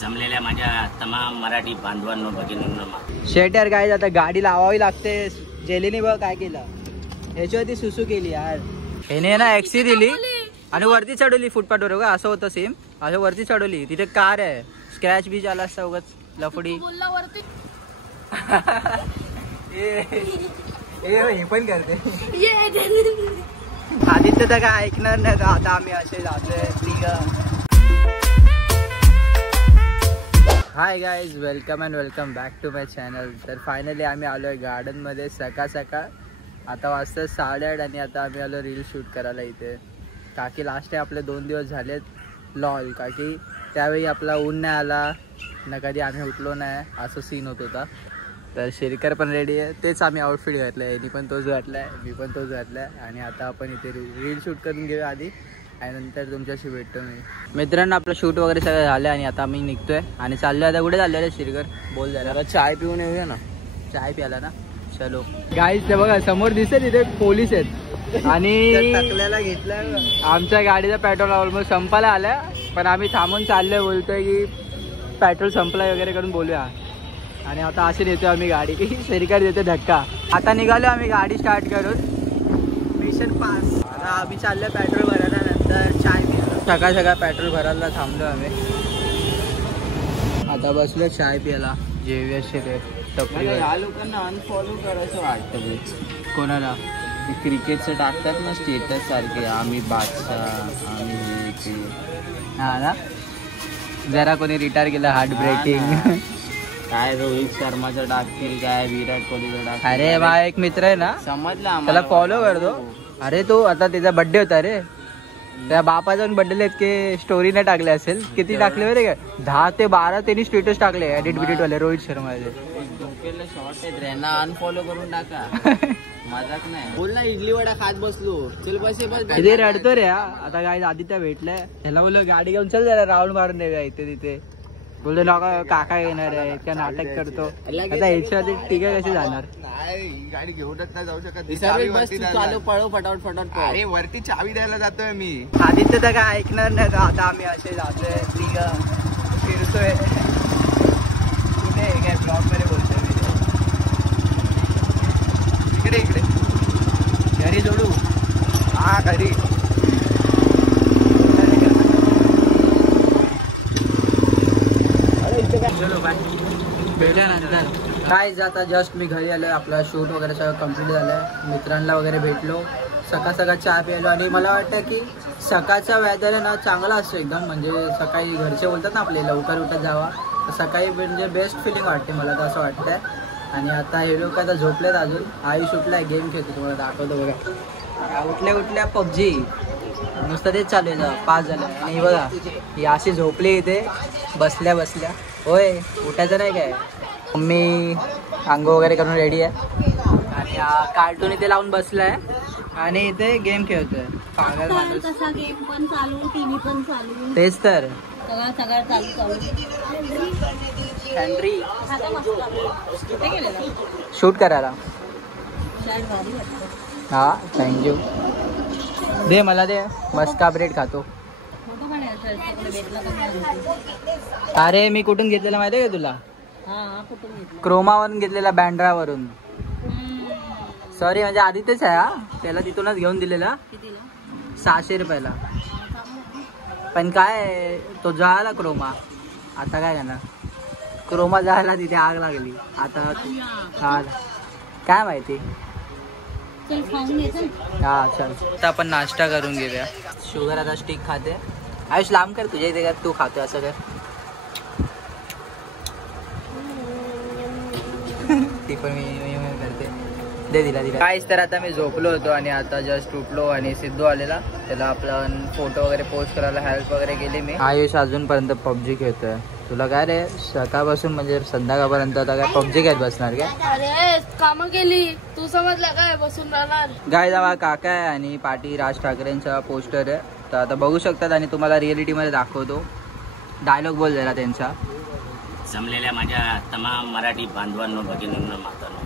जमलेल्या माझ्या तमाम मराठी बांधवांनो भगिनींनो शेटर काय आता गाडी लावावी लागते. जेलीने बघ काय केलं, ह्याच्यावरती सुसू केली यार. ह्याने ना ऍक्सी दिली आणि वरती चढवली फुटपाथवर. बघा असं होतं सेम, असं वरती चढवली. तिथे कार आहे, स्क्रॅच बीच आला असता उगाच लफडी. हे पण करते आदित्य तर काय ऐकणार नाही. आता आम्ही असे जातोय. Hi guys, welcome and welcome back to my channel. तर फायनली आम्ही आलो आहे गार्डनमध्ये सकाळ सकाळ. आता वाजता 8:30 आणि आता आम्ही आलो रील शूट करायला इथे. काकी लास्ट आहे आपले 2 दिवस झालेत लॉल, काकी त्यावेळी आपला ऊन नाही आला ना, कधी आम्ही उठलो नाही, असं सीन होत होता. तर शेरकर पण रेडी आहे, तेच आम्ही आउटफिट घातलं आहे. यांनी पण तोच घातला आहे, मी पण तोच घातला आहे. आणि आता आपण इथे रील शूट करून घेऊ आधी आणि नंतर तुमच्याशी भेटतो मी. मित्रांनो आपलं शूट वगैरे सगळं झालं आणि आता आम्ही निघतोय आणि चाललो. आता कुठे चाललो रे शेरकर? बोल जरा. चाय पिऊन येऊया ना. चाय प्याला ना, चलो. गाईज ते बघा समोर दिसत इथे पोलीस आहेत आणि टाकल्याला घेतलं. आमच्या गाडीचा पेट्रोल ऑलमोस्ट संपायला आला, पण आम्ही थांबून चाललोय. बोलतोय की पेट्रोल संपलाय वगैरे करून बोलूया. आणि आता अशी देतो आम्ही गाडी. शेरकर देतो धक्का. आता निघालो आम्ही गाडी स्टार्ट करून. Mission pass. आता आम्ही चाललो पेट्रोल भरायला, नंतर चाय प्यायला. सकाळ सकाळ पेट्रोल भरायला थांबलो आम्ही. आता बसलो चाय प्यायला. जेव्याशे ते टपरीवर. या लोकांना अनफॉलो करायचं वाटतं. कोणाला? क्रिकेटचं टाकतात ना स्टेटस सारखे, आम्ही बादशाह आम्ही. हा ना, जरा कोणी रिटायर केलं हार्ट ब्रेकिंग. काय रोहित शर्माचं टाकतील, काय विराट कोहलीचं टाकतील. अरे बा एक मित्र आहे ना, समजला, त्याला फॉलो करतो. अरे तो आता त्याचा बर्थडे होता रे, त्या बापाचा पण बर्थडे की स्टोरी नाही टाकले असेल. किती टाकले बरे काय, 10 ते 12 त्यांनी स्टेटस टाकले एडिट बिडिट वाले रोहित शर्माचे. शॉर्ट आहेत रे ना, अनफॉलो करून टाका. मजाक नाही. बोल ना, इडली वडा खात बसलो. चल बस इथे रडतो रे. आता काय आदित्य भेटलाय, त्याला बोललो गाडी घेऊन चल जरा राऊंड मारून देऊया इथे तिथे. बोलतो नका काका येणार आहे, त्या नाटक करतो. आता याच्यावरती ठीक आहे, कशी जाणार? गाडी घेऊनच नाही जाऊ शकत. पळव फटाफट फटाफट. अरे वरती चावी द्यायला जातोय मी. आदित्य तर काय ऐकणार नाही. आता आम्ही असे जातोय, ठीक फिरतोय. कुठे काय ब्लॉग मध्ये बोलतोय इकडे इकडे घरी जोडू. हा घरी. भेटल्यानंतर काय आता जस्ट मी घरी आलो. आपला शूट वगैरे सगळं कम्प्लीट झालं. मित्रांना वगैरे भेटलो. सकाळ सकाळ चहा प्यायलो. आणि मला वाटतं की सकाळचा वेदर ना चांगला असतो एकदम. म्हणजे सकाळी घरचे बोलतात ना आपले लवकर उठत जावा, तर सकाळी म्हणजे बेस्ट फिलिंग वाटते मला तर असं वाटतंय. आणि आता हे लोक आता झोपलेत अजून. आयुष उठलाय, गेम खेळतो, तुम्हाला दाखवतो बघा. उठल्या पबजी नुसतं तेच चालू आहे. 5 झालं आणि बघा ही अशी झोपली इथे बसल्या बसल्या. होय उठायचं नाही काय. मम्मी अंघोळ वगैरे करून रेडी आहे आणि कार्टून इथे लावून बसलाय आणि इथे गेम खेळतोय. पागल माणूस. गेम पण चालू, टीव्ही पण चालू. तेच तर सगळं चालू. शूट करायला. हा थँक्यू. दे मला दे, मस्का ब्रेड खातो. अरे मी कुठून घेतलेला माहिती आहे का तुला? क्रोमावरून घेतलेला, बँड्रावरून. सॉरी म्हणजे आदित्यच आहे हा, त्याला तिथूनच घेऊन दिलेला 600 रुपयाला. पण काय तो जळाला क्रोमा. आता काय करणार, क्रोमा जळाला, तिथे आग लागली. आता हा काय माहिती. हा चल आता आपण नाश्ता करून घेऊया. शुगर आता स्टिक खाते. आयुष लांब कर, तुझ्या इथे तू खातो असं काय. ती पण मी करते. दे दिला काहीच. तर आता मी झोपलो होतो आणि आता जस्ट उठलो आणि सिद्धू आलेला, त्याला आपला फोटो वगैरे पोस्ट करायला हेल्प वगैरे केली मी. आयुष अजूनपर्यंत पबजी खेळतोय. तुला काय रे सकाळपासून म्हणजे संध्याकाळपर्यंत आता काय पबजी खेळत बसणार काय? अरे काम केली तू, समजला काय बसून राहणार. गाय जावा काका आहे आणि पाठी राज ठाकरेंचा पोस्टर आहे. तर आता बघू शकतात आणि तुम्हाला रिअलिटीमध्ये दाखवतो. डायलॉग बोल जरा त्यांचा. जमलेल्या माझ्या तमाम मराठी बांधवांनो भगिनींनो मातांनो.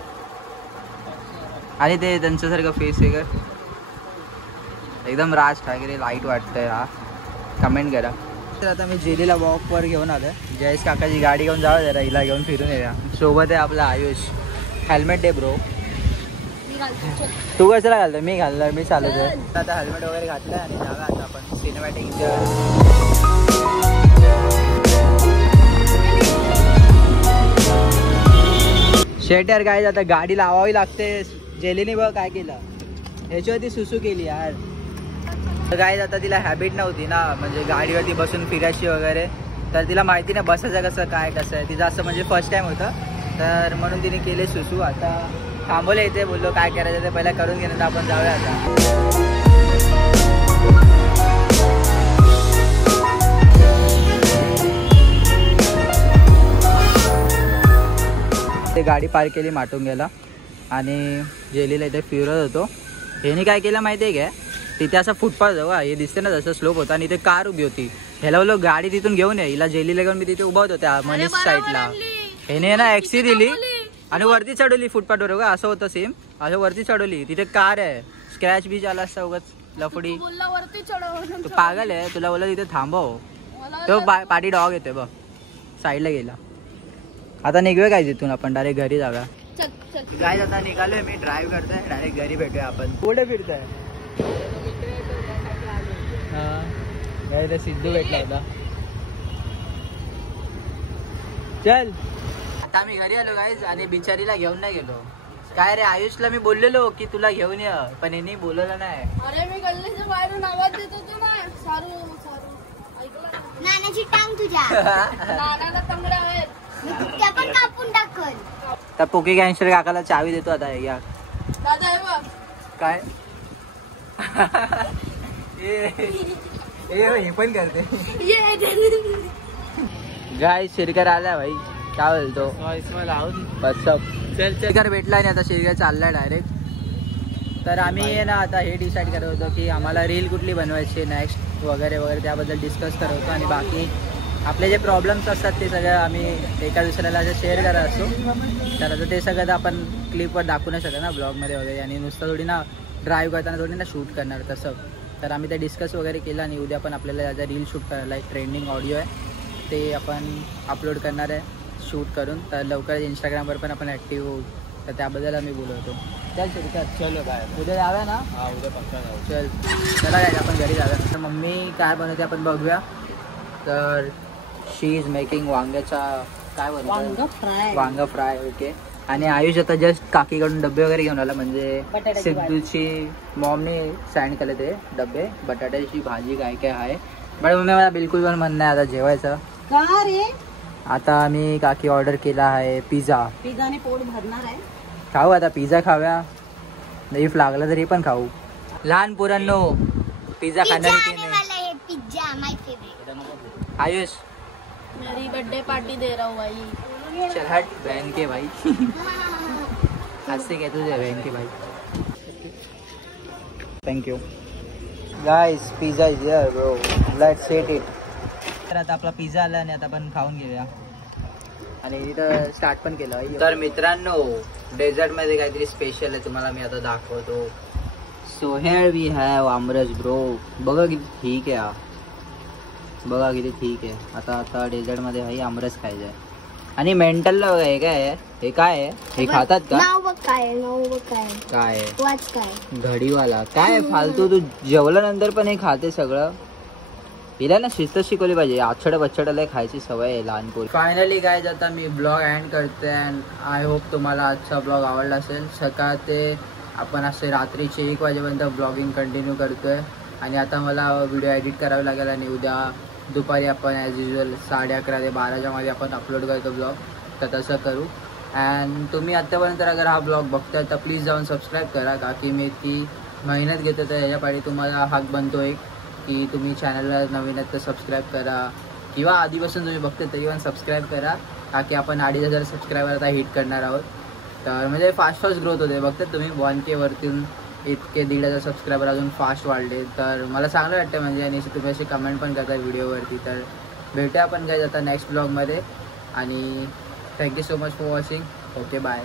आणि ते त्यांच्यासारखं फेस आहे का एकदम राज ठाकरे लाईट वाटतंय. हा कमेंट करा. तर आता मी जेलीला वॉकवर घेऊन आलो. जयेश काकाची गाडी घेऊन जावं जरा, हिला घेऊन फिरून येऊया. सोबत आहे आपला आयुष. हेल्मेट दे ब्रो. तू कशाला घालतो? मी घालणार, मी चालवतोय. आता हेल्मेट वगैरे घातलं आणि जाऊया आता आपण सिनेमॅटिक. शेटर काय आता गाडी लावावी लागते. जेलीने बघ काय केलं, ह्याच्यावरती सुसू केली यार. काय आता तिला हॅबिट नव्हती ना, म्हणजे गाडीवरती बसून फिरायची वगैरे, तर तिला माहिती नाही बसायचं कसं काय कसं आहे. तिचं असं म्हणजे फर्स्ट टाइम होतं, तर म्हणून तिने केले सुसू. आता थांबवलं इथे, बोललो काय करायचं ते पहिला करून घेणं, तर आपण जाऊया आता. ते गाडी पार्क केली माटून गेला आणि जेलीला इथे फिरत होतो. ह्याने काय केलं माहिती आहे काय, तिथे असं फुटपाथ जाऊ हे दिसते ना जसं स्लोप होता, आणि इथे कार उभी होती. ह्याला बोललो गाडी तिथून घेऊन ये, हिला जेलीला घेऊन मी तिथे उभा होतो त्या मनीष साईडला. ह्याने ना ॲक्सी दिली आणि वरती चढवली फुटपाथवर का, असं होतं सेम. असं वरती चढवली, तिथे कार आहे, स्क्रॅच बीच आला असता उगाच लफडी. तू पागल आहे, तुला बोलला तिथे थांबव. तो पाठी डॉग येतोय बघ, साईडला गेला. आता निघूया काय तिथून, आपण डायरेक्ट घरी जाऊया. काय आता निघालोय मी, ड्राईव्ह करतोय, डायरेक्ट घरी भेटूया आपण. कुठे फिरतोय? हा सिद्धू भेटला होता. चल आता मी घरी आलो गाईज, आणि बिचारीला घेऊन नाही गेलो. काय रे आयुषला मी बोललेलो की तुला घेऊन ये, पण यांनी बोलवलं नाही. अरे मी गल्लीच्या बाहेरून आवाज देत होतो ना, सारू सारू ऐकलं नानाची टांग तुझ्या. नानाला तंगड्या आहेत, त्या पण कापून टाकल. तर पोकी गँगस्टर काकाला चावी देतो आता. या दादा हे बघ काय हे पण करते गाय. शिरकर आला भाई, काय बोलतो शिरकर भेटला आणि आता शिरकर चाललाय डायरेक्ट. तर आम्ही ना आता हे डिसाईड करत होतो की आम्हाला रील कुठली बनवायची नेक्स्ट वगैरे वगैरे, त्याबद्दल डिस्कस करत होतो. आणि बाकी आपले जे प्रॉब्लेम्स असतात ते सगळं आम्ही एका दुसऱ्याला असं शेअर करत असतो. तर आता ते सगळं आपण क्लिपवर दाखवू नाही शकत ना ब्लॉगमध्ये वगैरे, आणि नुसतं थोडी ना ड्राईव्ह करताना थोडी ना शूट करणार तसं. तर आम्ही ते डिस्कस वगैरे केलं, आणि उद्या पण आपल्याला याचा रील शूट करायला एक ट्रेंडिंग ऑडिओ आहे, ते आपण अपलोड करणार आहे शूट करून. तर लवकरच इंस्टाग्रामवर पण आपण ॲक्टिव्ह होऊ, तर त्याबद्दल आम्ही बोलवतो. चल शिरकर चलो काय उद्या जाऊया ना. हा उद्या पक्का जाऊ. चल चला काय आपण घरी जाऊया. तर मम्मी काय बनवते आपण बघूया. तर शी इज मेकिंग वांग्याचा काय बनवतो, वांगा फ्राय. ओके. आणि आयुष आता जस्ट काकीकडून डबे वगैरे घेऊन आला, म्हणजे सिद्धूची मॉमने सँड केले ते डबे, बटाट्याची भाजी काय काय आहे. बट मम्मी मला बिलकुल पण मन नाही आता जेवायचं. का रे? आता आम्ही काकी ऑर्डर केला आहे पिझ्झा. पिझ्झाने पोट भरणार आहे. खाऊ आता पिझ्झा खाऊया, इफ लागलं तरी पण खाऊ. लहान पोरांनो पिझ्झा खाणार की नाही? पिझ्झा माय फेवरेट. आयुष मेरी बर्थडे पार्टी दे रहा हूँ भाई. चल हट बहन के भाई. हंसते काय तुझे बहन के भाई. Thank you guys. Pizza is here bro, let's eat it. तर आता आपला पिझ्झा आला आणि आता आपण खाऊन घेऊया. आणि इथं स्टार्ट पण केलं. तर मित्रांनो डेझर्टमध्ये काहीतरी स्पेशल आहे, तुम्हाला मी आता दाखवतो. So here we have aamras bro. बघा किती ठीक आहे, बघा किती ठीक आहे. आता डेझर्टमध्ये भाई आमरस खायचं आहे. आणि मेंटलला बघा हे काय आहे, हे काय आहे, हे खातात का? काय घडीवाला काय फालतू. तू जेवल्यानंतर पण हे खाते सगळं. हिला ना शिस्त शिकवली पाहिजे, आछड बच्छडाला खायची सवय आहे लहानपोरी. फायनली काय आता मी ब्लॉग एंड करते. अँड आय होप तुम्हाला आजचा ब्लॉग आवडला असेल. सकाळ ते आपण असे रात्रीचे 1 वाजेपर्यंत ब्लॉगिंग कंटिन्यू करतोय. आणि आता मला व्हिडिओ एडिट करावे लागेल, आणि उद्या दुपारी आपण ॲज युजल 11:30 ते 12च्या मध्ये आपण अपलोड करतो ब्लॉग. तर तसं करू. अँड तुम्ही आत्तापर्यंत अगर हा ब्लॉग बघताय तर प्लीज जाऊन सबस्क्राईब करा, का की मी इतकी मेहनत घेतो. तर ह्याच्या पाठी तुम्हाला हक बनतो एक, की तुम्ही चॅनलला नवीन आहेत तर सबस्क्राईब करा, किंवा आधीपासून तुम्ही बघताय तरी पण सबस्क्राईब करा, का की आपण 2,500 सबस्क्रायबर आता हिट करणार आहोत. तर म्हणजे फास्ट ग्रोथ होते. बघतात तुम्ही 1K वरतून इतके 1,500 सबस्क्रायबर अजून फास्ट वाढले. तर मला चांगलं वाटतं म्हणजे. आणि तुम्ही अशी कमेंट पण करता व्हिडिओवरती. तर भेटूया आपण काय आता नेक्स्ट ब्लॉगमध्ये. आणि thank you so much for watching. Okay bye.